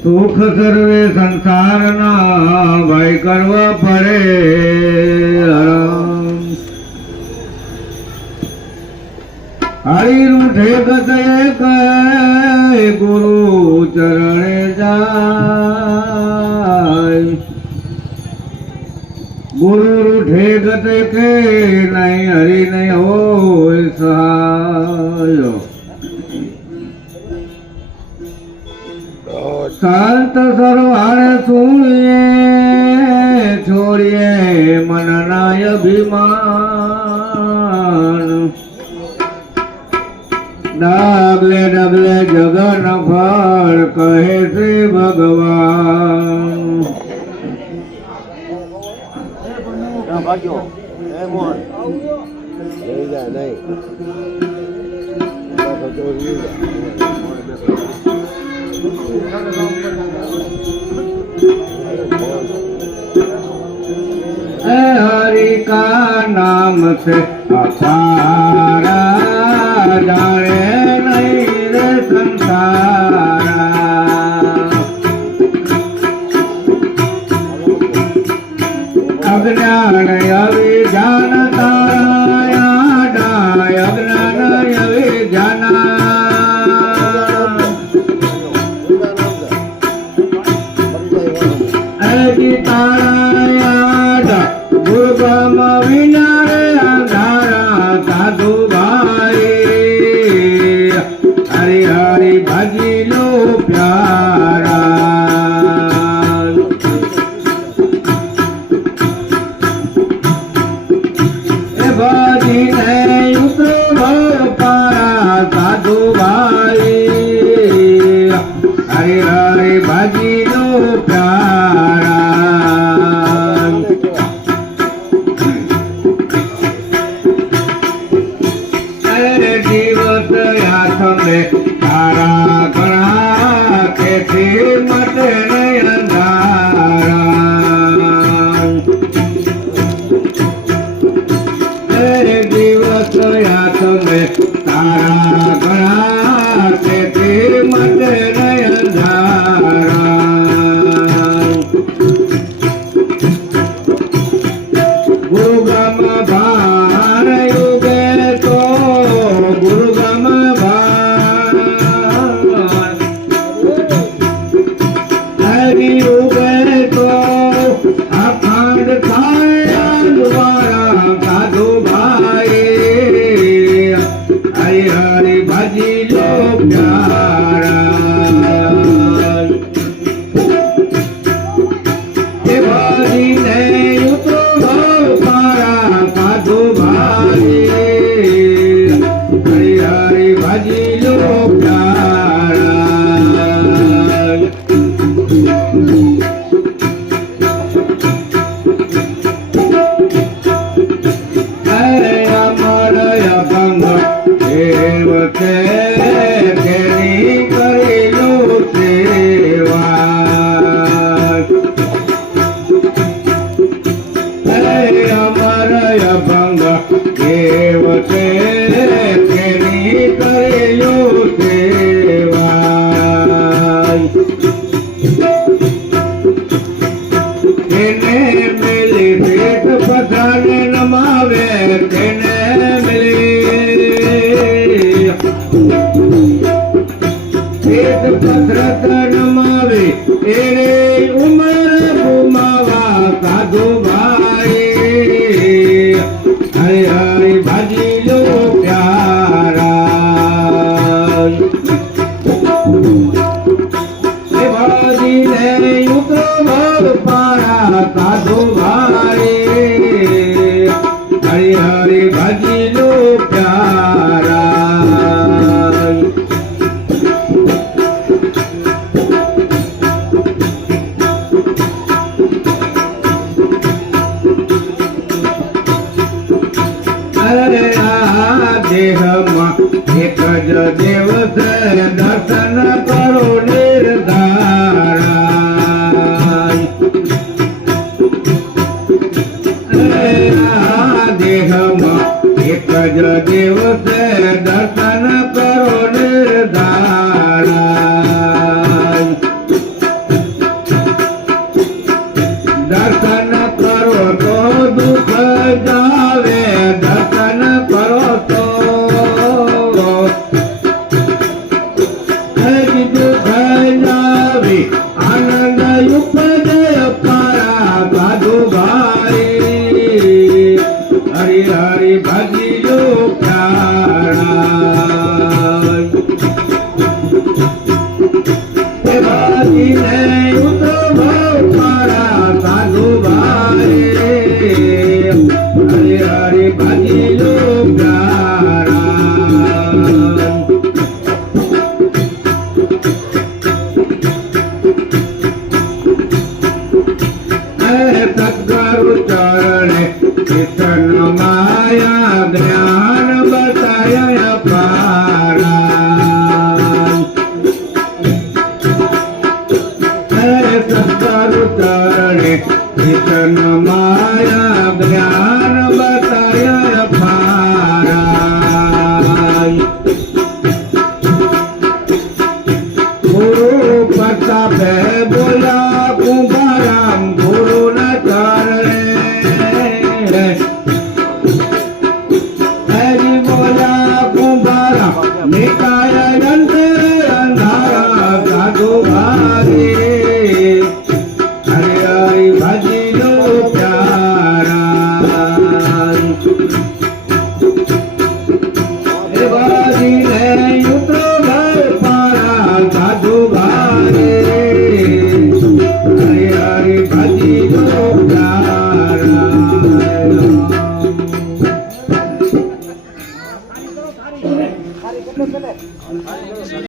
સુખ સર્વે સંસારના ભાઈ કરવા પડે હરી રૂઠે ગતે કહે ગુરુ ચરણે જાય ગુરુ રૂઠે ગતે કે નહીં હરી નહીં હોય સહાય સંત સર્વાણે સુણીએ છોડીએ મનના અભિમાન ડગલે ડગલે જગન ફળ કહે છે ભગવાન हरि का नाम से अपारा जाने नहीं रे संसारा अज्ञान अभिजान तारा अज्ञान अभिजाना दुर्गम विनारे अंधारा साधु भाई हरि हरि भजी लो प्यारा भजी नहीं उतरो पारा साधु भाई हरि हरि भजी लो प्यारा तारा गणा खेती मत अंधारा दिवस यात में तारा गणा खेती मत अंधारा गुरुगम भार युगे तो गुरुगम अखंड खाया द्वारा साधु भाई हरि हरि भजी लो प्यारा भजी नहीं उतरो पारा साधु भाई हरि हरि भजी लो प्यारा नमावे तेने मिली पेट पथरत नमावे तेरे उमर घुमावा साधु भाई हरि हरि भजी लो प्यारा भजी नहीं उतरो पारा साधु भाई हरि हरि भजी लो प्यारा अरे देह एक ज दिवस दर्शन करो निर्धारा देह एक ज दिवस दर्शन करो निर्धारा ભાગીને ઉતરો મારા સાધુ ભાઈ હરે હરે ભાગી લો પ્યારા સદગુરુ ચરણે ચેતન માયા જ્ઞાન બતાયા પારા સદગુરુ ચરણે ચેતન માયા જ્ઞાન બતાયા પારા ઓ પ્રતાપે બોલા